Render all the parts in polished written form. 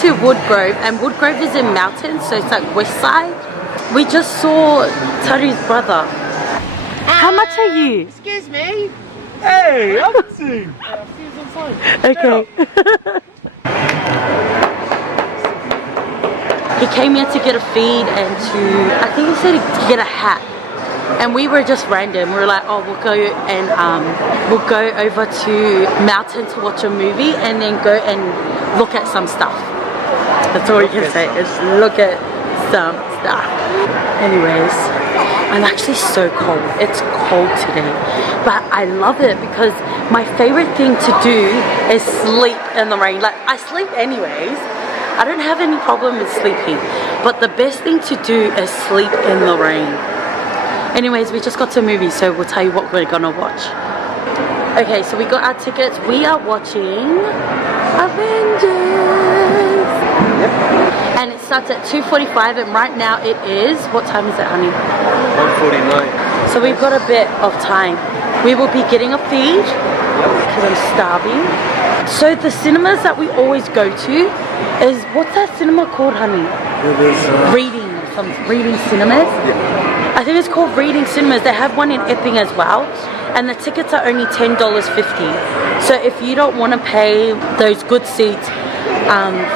to Woodgrove, and Woodgrove is in mountains, so it's like west side. We just saw Taru's brother. How much are you? Excuse me. Hey, I'm seeing. Okay. He came here to get a feed and to, I think he said to get a hat. And we were just random. We were like, oh, we'll go and we'll go over to Mountain to watch a movie and then go and look at some stuff. That's all you can say, is look at some stuff. Anyways, I'm actually so cold. It's cold today, but I love it because my favorite thing to do is sleep in the rain. Like, I sleep anyways. I don't have any problem with sleeping, but the best thing to do is sleep in the rain. Anyways, we just got to a movie, so we'll tell you what we're gonna watch. Okay, so we got our tickets. We are watching Avengers. Yep. And it starts at 2:45, and right now it is, what time is it, honey? 1:49. So we've got a bit of time. We will be getting a feed because I'm starving. So the cinemas that we always go to is, what's that cinema called, honey? It is Reading Cinemas. yeah. I think it's called Reading Cinemas. They have one in Epping as well, and the tickets are only $10.50. So if you don't want to pay those good seats,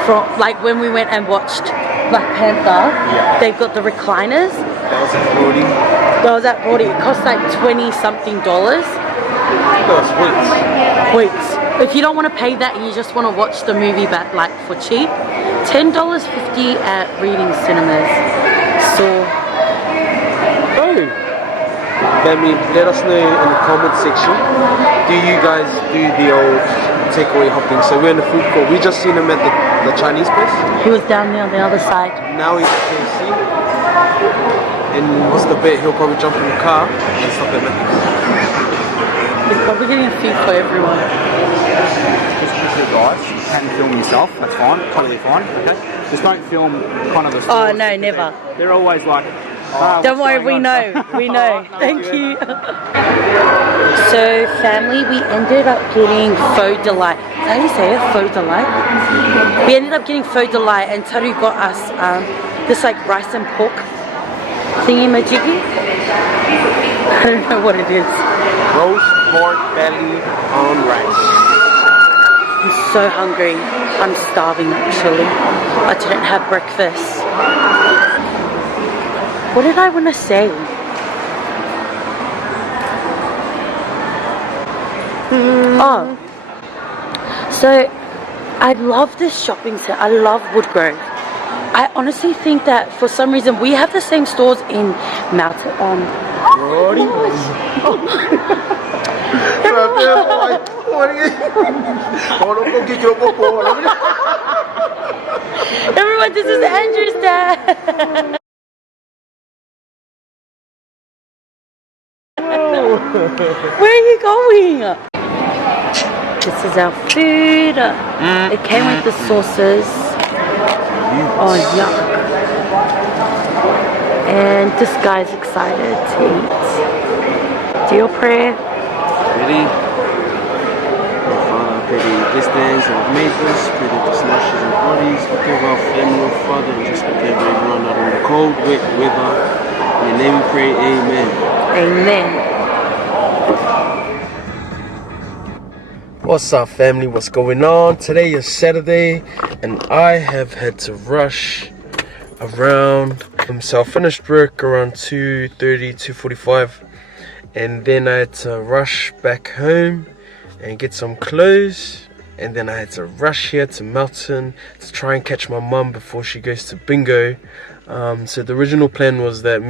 from like when we went and watched Black Panther, they've got the recliners. That was at 40. That was at 40. It cost like $20-something. That was weeks. If you don't want to pay that and you just want to watch the movie back like for cheap, $10.50 at Reading Cinemas. So Let us know in the comment section. Do you guys do the old takeaway hopping? So we're in the food court. We just seen him at the Chinese place. he was down there on the other side. Now he's at KFC. And what's the bet? He'll probably jump in the car and stop at Mac's. He's probably getting food for everyone. Just keep your guys. You can film yourself. That's fine. Totally fine. Okay. Just don't film kind of the stores. Oh no, never. They're always like. Don't worry, we know. We know. Thank you. So, family, we ended up getting Faux Delight. Is that how you say it? Faux Delight? We ended up getting Faux Delight, and Taru got us this like rice and pork thingy-majiggy. I don't know what it is. Roast pork belly on rice. I'm so hungry. I'm starving actually. I didn't have breakfast. What did I want to say? Oh, so I love this shopping center. I love Woodgrove. I honestly think that for some reason we have the same stores in Mountain. Everyone, this is Andrew's dad. Where are you going? This is our food. It came with the sauces. Oh, yuck. And this guy's excited to eat. Do your prayer. Ready? Father, pray the distance and have made us, pray that the smashes and bodies, forgive our family, Father, and just forgive everyone out in the cold, wet weather. In your name we pray, amen. Amen. What's up, family? What's going on? Today is Saturday and I have had to rush around. So I finished work around 2:30, 2:45, and then I had to rush back home and get some clothes, and then I had to rush here to Melton to try and catch my mum before she goes to bingo. So the original plan was that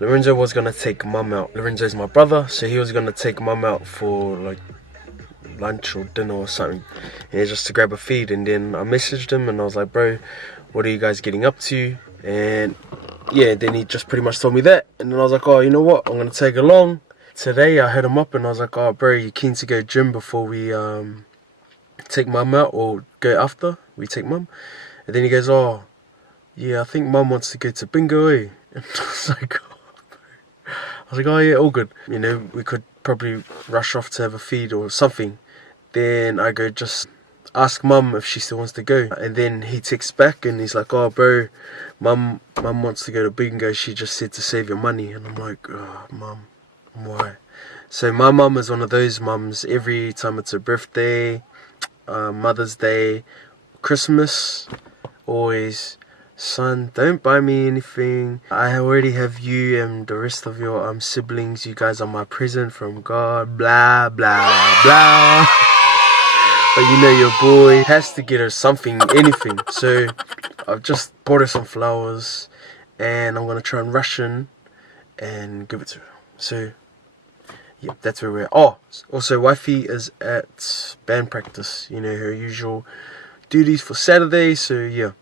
Lorenzo was gonna take mum out. Lorenzo's my brother, so he was gonna take mum out for like lunch or dinner or something, and just to grab a feed. And then I messaged him and I was like, bro, what are you guys getting up to? And yeah, then he just pretty much told me that, and then I was like, oh, you know what, I'm gonna take along. Today I hit him up and I was like, oh bro, you keen to go gym before we take mum out, or go after we take mum? And then he goes, oh yeah, I think mum wants to go to bingo, eh? And I was like, oh yeah, all good. You know, we could probably rush off to have a feed or something. Then I go, just ask mum if she still wants to go. And then he texts back and he's like, oh bro, mum wants to go to Bingo. She just said to save your money. And I'm like, oh mum, why? So my mum is one of those mums, every time it's her birthday, Mother's Day, Christmas, always, son, don't buy me anything. I already have you and the rest of your siblings. You guys are my present from God, blah, blah, blah. But you know your boy has to get her something, anything. So I've just bought her some flowers and I'm going to try and rush in and give it to her. So yep, that's where we're at. Oh, also wifey is at band practice, you know, her usual duties for Saturday. So yeah,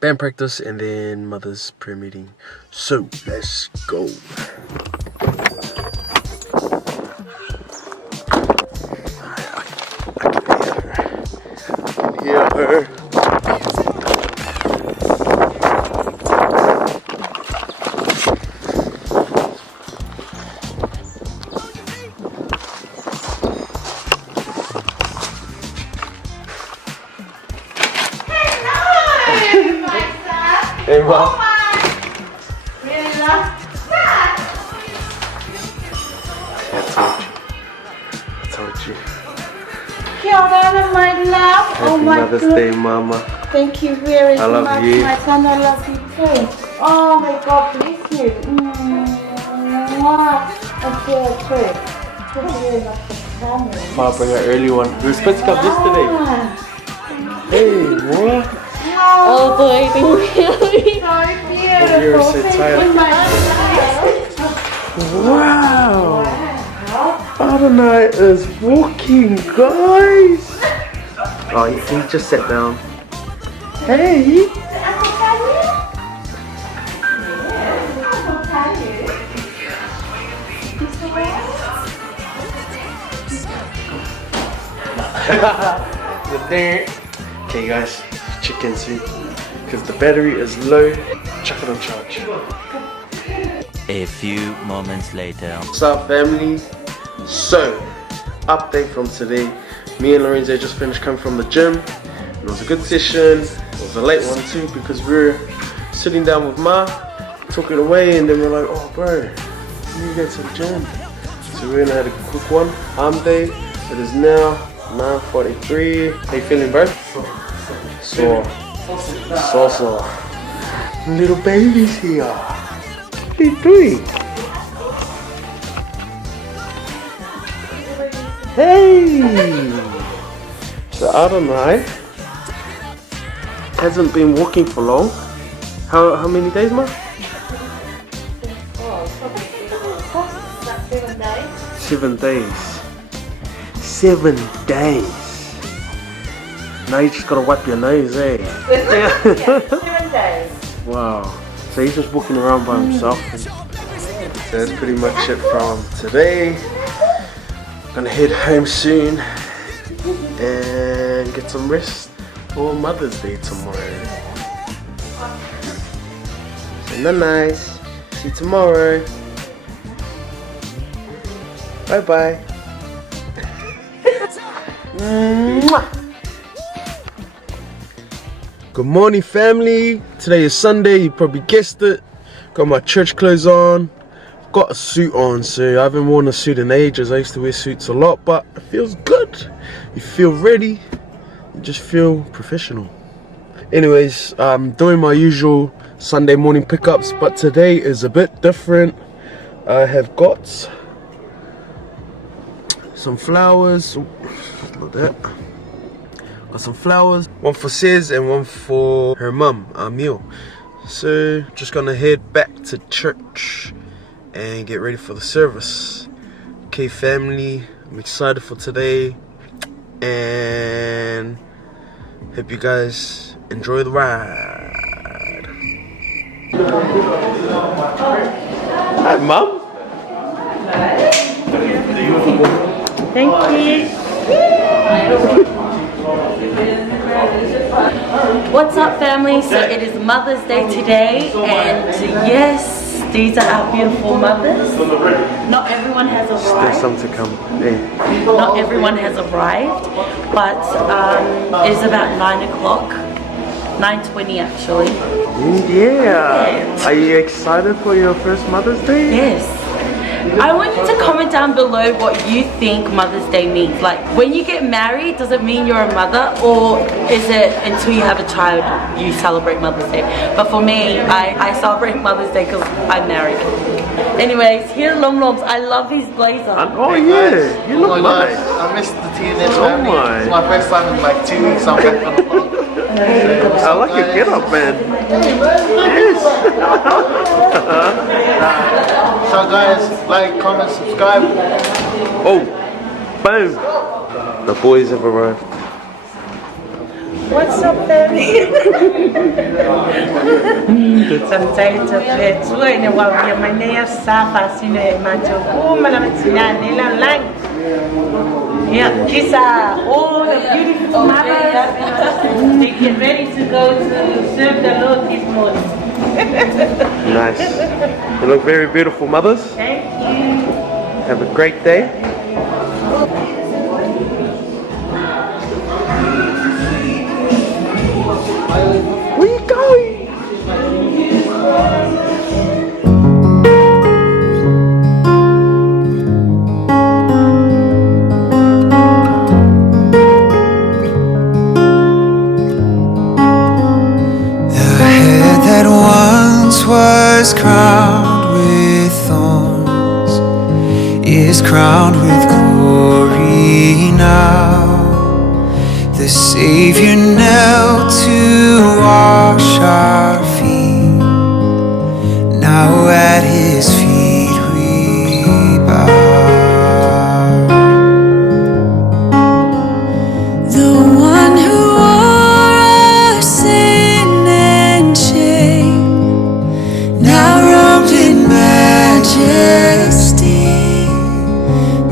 band practice and then mother's prayer meeting. So let's go. I can hear her. Hey, Mom. I told you. Kia ora, my love. Happy Mother's Day, Mama. Thank you very I love much, you. my son. I love you too. Oh my God, bless you. I feel good. Thank you very much for coming. I'll bring an early one. We were supposed to come yesterday. Hey, what? Oh boy, thank you. So beautiful. You're so tired. Wow! Adonai is walking, guys! Oh, he just sat down. Hey! Okay guys, chicken soup. Because the battery is low, chuck it on charge. A few moments later. What's up, family? So, update from today. Me and Lorenzo just finished coming from the gym. It was a good session. It was a late one too because we were sitting down with Ma, talking away, and then we're like, oh bro, we need to go to the gym. So we're gonna have a quick one. Arm day. It is now 9:43. How you feeling, bro? So. Little baby's here. What are you doing? Hey! So Adonai hasn't been walking for long. How many days, Ma? 7 days. 7 days. Now you just gotta wipe your nose, eh? 7 days. Wow. So he's just walking around by himself. So that's pretty much it from today. Gonna head home soon and get some rest for Mother's Day tomorrow. So nice. See you tomorrow. Bye bye. Good morning, family. Today is Sunday, you probably guessed it. Got my church clothes on. Got a suit on, so I haven't worn a suit in ages. I used to wear suits a lot, but it feels good. You feel ready. You just feel professional. Anyways, I'm doing my usual Sunday morning pickups, but today is a bit different. I have got some flowers. Not that. Got some flowers. One for Sis and one for her mum, Amil. So just gonna head back to church and get ready for the service. Okay, family, I'm excited for today and hope you guys enjoy the ride. Hi, Mum. Thank you. What's up, family? So it is Mother's Day today, and yes, These are our beautiful mothers. Not everyone has There's arrived. some to come. Yeah. Not everyone has arrived, but it's about 9 o'clock. 9:20 actually. Yeah. Are you excited for your first Mother's Day? Yes. I want you to comment down below what you think Mother's Day means. Like, when you get married, does it mean you're a mother, or is it until you have a child you celebrate Mother's Day? But for me, I celebrate Mother's Day because I'm married. Anyways, here Lom Loms. I love these blazers. Oh yeah, you look nice. I missed the TNS Oh family. my. It's my first time in like 2 weeks. I'm back on the vlog. I like your get up, man. Yes. So guys, like, comment, subscribe. Oh, boom. The boys have arrived. What's up, baby? Sometimes it's when you want your money, Safa, Sino, Macho, Malatina, Nila, Lang. Yeah, these are all the beautiful mothers. They get ready to go to serve the Lord this morning. Nice. You look very beautiful, mothers. Thank you. Have a great day. Where you going? Was crowned with thorns, is crowned with glory now. The Savior knelt to wash our feet. Now at his feet we bow. The one who wore our sin and shame, now robed in majesty,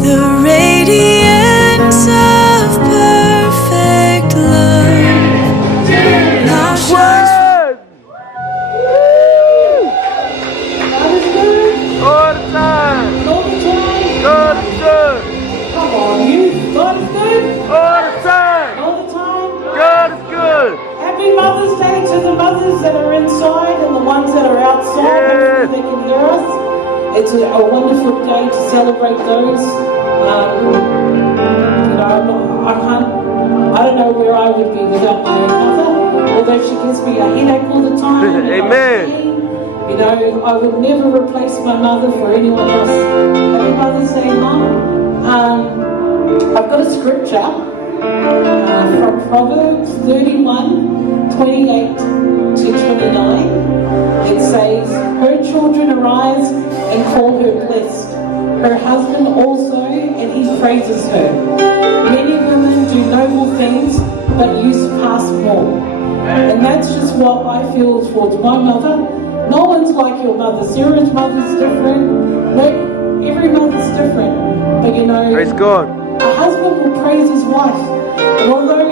the radiance of perfect love now shines. All the time. All the time. God is good. Come on, you. God is good. All the time. All the time. God is good. Happy Mother's Day to the mothers that are inside and the ones that are outside. Yeah. Hopefully they can hear us. It's a wonderful day to celebrate those. I don't know where I would be without my own mother. Although she gives me a headache all the time. and Amen. You know, I would never replace my mother for anyone else. Happy Mother's Day, Mum. I've got a scripture from Proverbs 31:28 to 29. It says, her children arise and call her blessed, her husband also, and he praises her. Many women do noble things, but you surpass more. And that's just what I feel towards my mother. No one's like your mother. Sarah's mother's different. No, every mother's different. But you know, Praise God. a husband will praise his wife. And although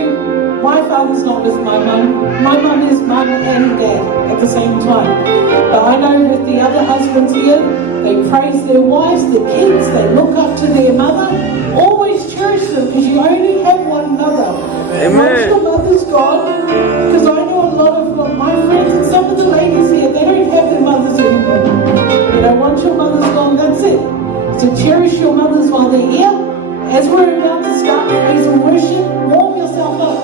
my father's not with my mum is mum and dad at the same time. But I know with the other husbands here, they praise their wives, their kids, they look up to their mother. Always cherish them because you only have one mother. Amen. Once your mother's gone, because I know a lot of my friends and some of the ladies here, they don't have their mothers anymore. You know, once your mother's gone, that's it. So cherish your mothers while they're here. As we're about to start praise and worship, warm yourself up.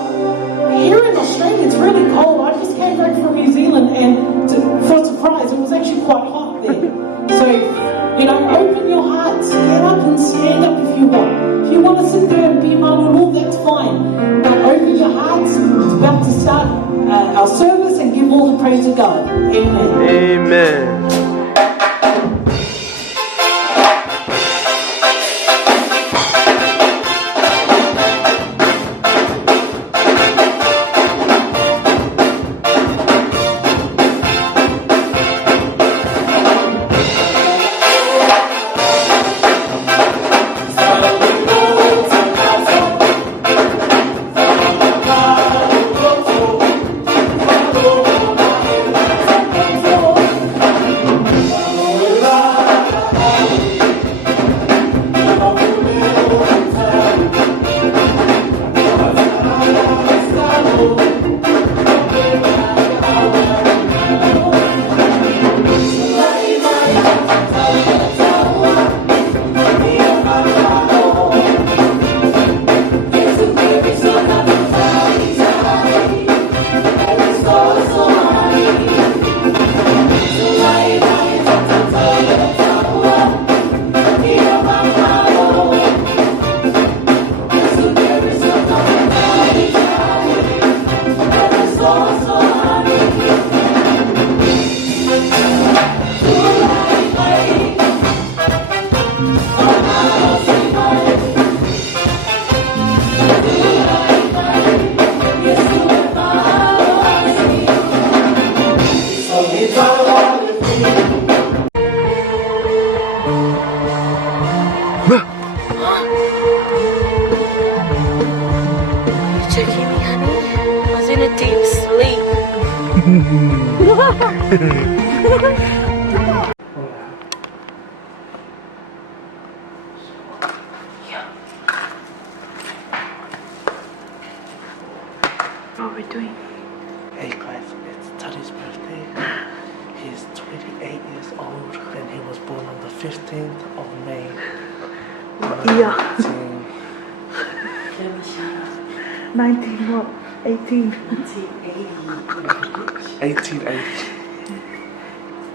Here in Australia, it's really cold. I just came back from New Zealand and for a surprise, it was actually quite hot there. So, you know, open your hearts, get up and stand up if you want. If you want to sit there and be mum, that's fine. But open your hearts. It's about to start our service and give all the praise to God. Amen. Amen. What are we doing? Hey guys, it's Taddy's birthday. He's 28 years old and he was born on the 15th of May. Yeah. 19 what? 18. 1980. 1880.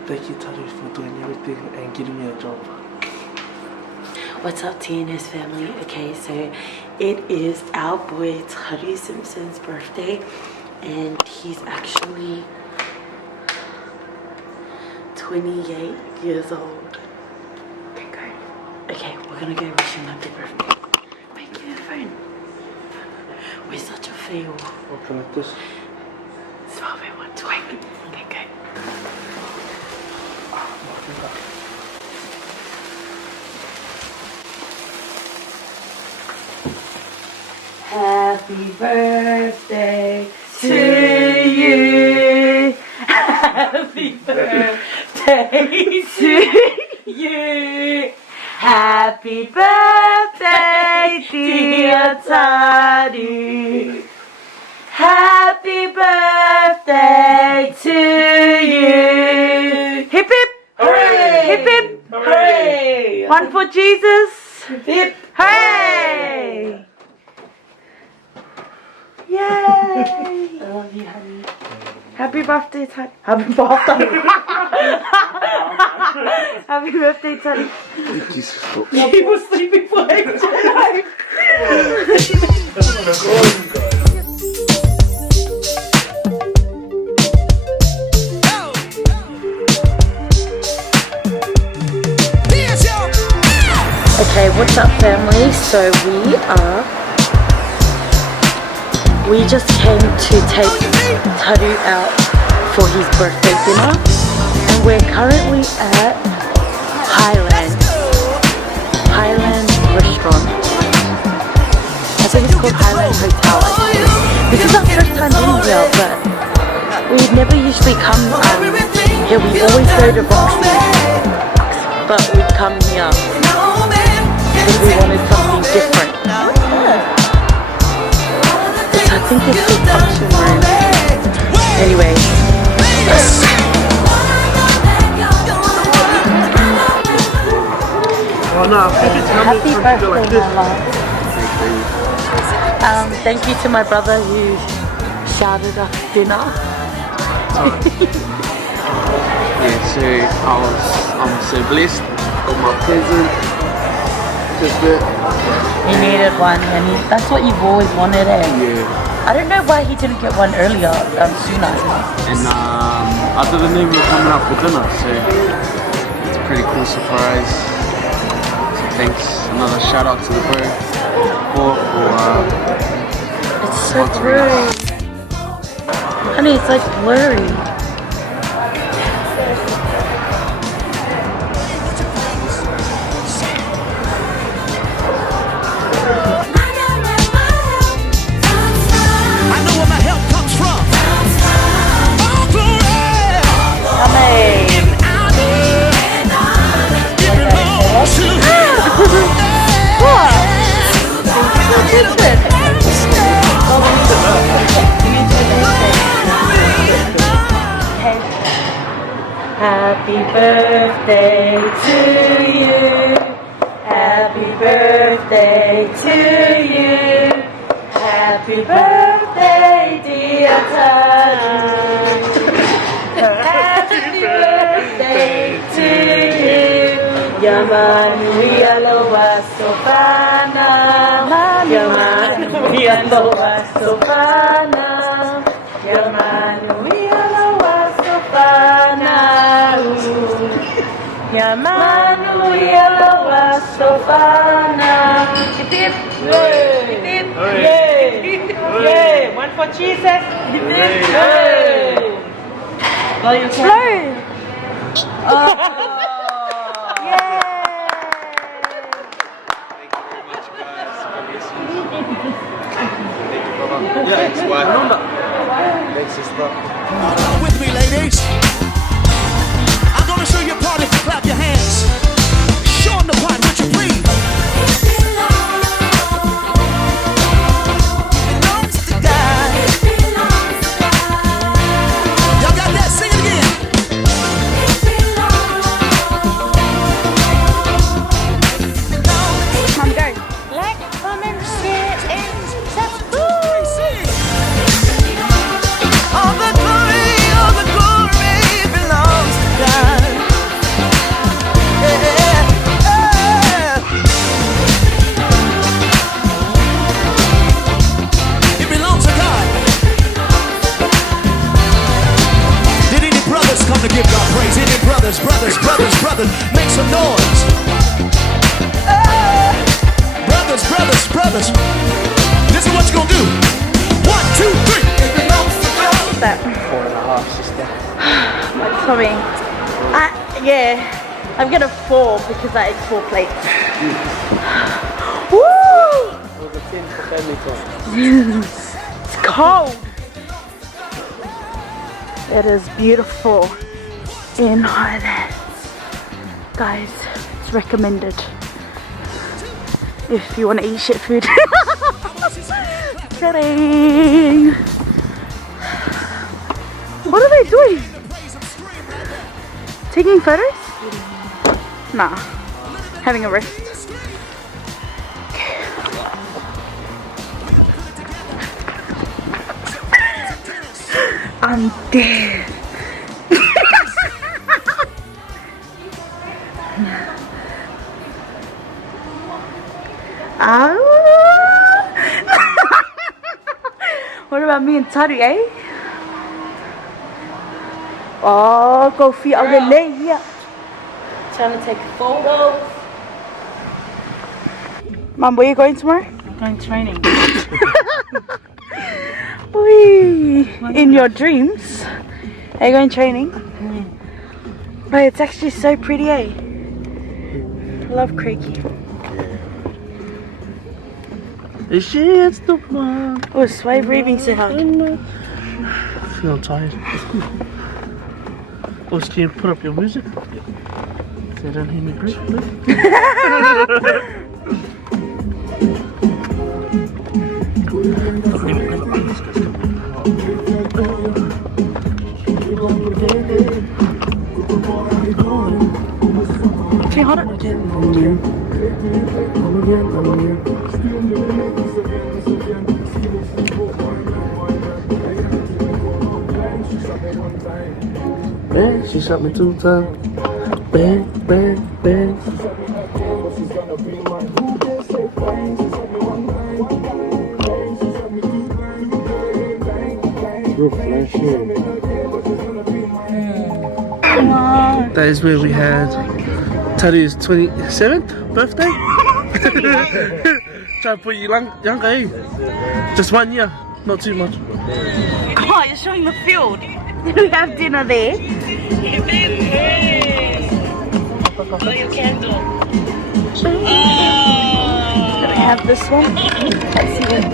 Thank you Taddy for doing everything and getting me a job. What's up, TNS family? Okay, so it is our boy Tari Simpson's birthday, and he's actually 28 years old. Okay, go. Okay, we're gonna go wish him happy birthday. Wait, give me the phone. We're such a fail. Open like this. It's 12:01. Wait. Okay, go. Happy birthday to you. Happy birthday to you. Happy birthday, dear Taddy. Happy birthday to you. Hip hip. Hooray. Hip hip. Hooray. One for Jesus. Hip hip. Hooray. Yay! I love you, honey. Happy birthday, Taddy. Happy birthday. Happy birthday, Taddy. Jesus. He was sleeping for extra life. Okay, what's up, family? So we just came to take Tadu out for his birthday dinner, and we're currently at Highland Restaurant. I think it's called Highland Hotel. This is our first time in here, but we never usually come here. We always go to Roxy, but we come here because we wanted something different. I think it's the function room. Anyway. Happy birthday, my love. Thank you to my brother who shouted us dinner. Yeah, so I'm so blessed. Got my present. Just it. He needed one, and that's what you've always wanted, eh? Yeah. I don't know why he didn't get one earlier, sooner. And I didn't know we were coming up for dinner, so it's a pretty cool surprise. So thanks. Another shout out to the bro for It's so blurry. Honey, it's like blurry. Happy birthday to you. Happy birthday to you. Happy birthday, dear Taddy. Happy birthday to you. Yamanu yalowa sofana. Yamanu yalowa sofana. Yamanu yalowa sofana. Yamanu yalowa sofana. Hip hip. Hip hip. Yay. Yay. One for Jesus. Hip hip. Yay. Blow your candle. Oh. Yay. yeah, it's wild. Thanks, sister. With me, ladies. your party, clap your hands. Show 'em the part, would you please? Belongs to God. Y'all got that? Sing it again. Mum, go. Like, comment, share, and subscribe. All the glory belongs to God. Yeah, it belongs to God. Did any brothers come to give God praise? Any brothers, make some noise. Brothers, this is what you're gonna do. 1, 2, 3. It belongs to God. That. 4.5, sister. My tummy. Yeah, I'm gonna 4 because I ate 4 plates. Woo! It was a 10 for family time. It's cold. It is beautiful in Highlands. Guys, it's recommended if you want to eat shit food. Kidding. What are they doing? Taking photos? Nah. Having a rest. I'm dead. What about me and Tari, eh? Oh, go feet out the leg, yeah. Trying to take photos. Mom, where are you going tomorrow? I'm going training. Wee. In your dreams? Are you going training? But it's actually so pretty, eh? I love Creaky. It's the one. Oh, Sway breathing so hard. I feel tired. Oh, can you put up your music? So I don't hear me breathe, please. Can you hold it? Bang, she shot me 2 times. Bang, bang, bang. That is where we had Tari's 27th birthday. Try to put you younger, eh? Just 1 year, not too much. Oh, you're showing the field. We have dinner there. Blow your candle. Can I have this one? Let's see it.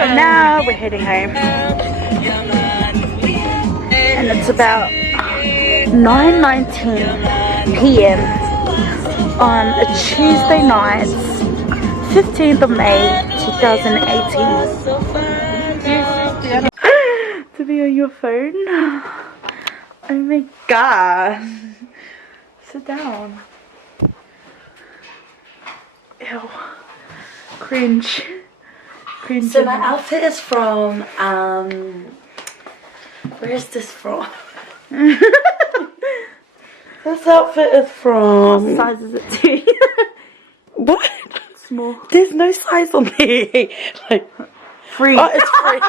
And now we're heading home. And it's about 9:19 p.m. on a Tuesday night, 15th of May 2018. To be on your phone. Oh my god. Sit down. Ew. Cringe. Cringe. So my outfit is from where is this from? This outfit is from. What size is it too? What? Small. There's no size on there. Like free. Oh, it's free.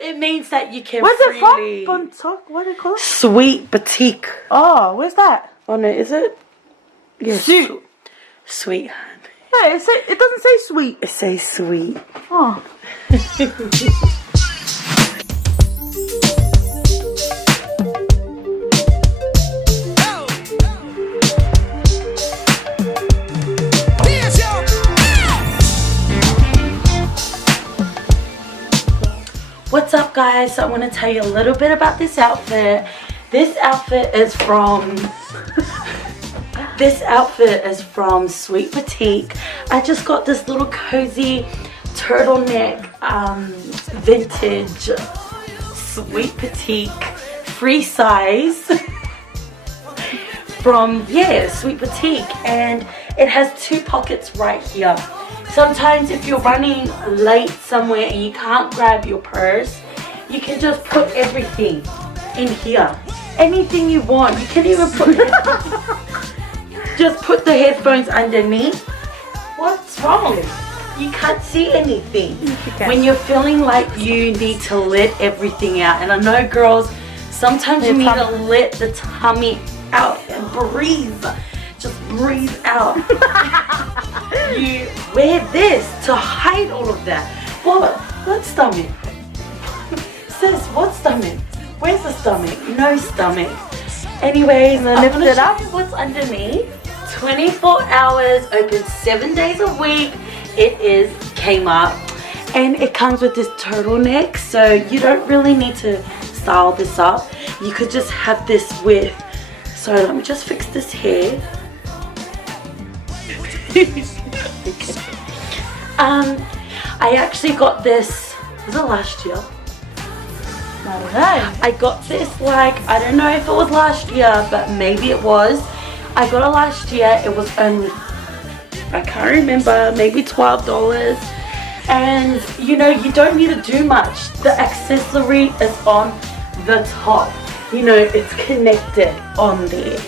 It means that you can Where's freely... it from? Bontoc? What do they call it? Sweet Boutique. Oh, where's that? Oh no, is it? Yes. Suit. Sweet. Hey, it doesn't say sweet. It says sweet. Oh. guys, so I want to tell you a little bit about this outfit. This outfit is from Sweet Boutique. I just got this little cozy turtleneck vintage Sweet Boutique free size from Sweet Boutique, and it has 2 pockets right here. Sometimes if you're running late somewhere and you can't grab your purse, you can just put everything in here. Anything you want. You can even put just put the headphones underneath. What's wrong? You can't see anything. When you're feeling like you need to let everything out. And I know girls, sometimes you need to let the tummy out and breathe. Just breathe out. You wear this to hide all of that. What stomach? Sis, what stomach? Where's the stomach? No stomach. Anyways, I'm gonna lift it up. What's underneath? 24 hours, open 7 days a week. It is Kmart, and it comes with this turtleneck, so you don't really need to style this up. You could just have this with. So let me just fix this hair. I actually got this. Was it last year? I don't know. I got this like, I don't know if it was last year, but maybe it was. I got it last year. It was only, I can't remember, maybe $12. And you know, you don't need to do much. The accessory is on the top. You know, it's connected on there.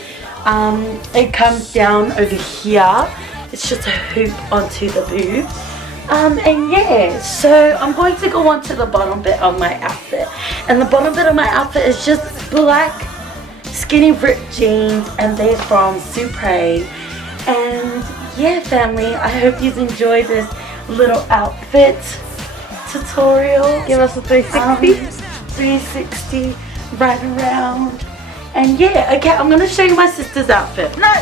It comes down over here. It's just a hoop onto the boob. And yeah, so I'm going to go on to the bottom bit of my outfit. And the bottom bit of my outfit is just black skinny ripped jeans, and they're from Supre. And yeah, family, I hope you enjoyed this little outfit tutorial. Give us a 360. 360 right around. And yeah, okay, I'm gonna show you my sister's outfit. No!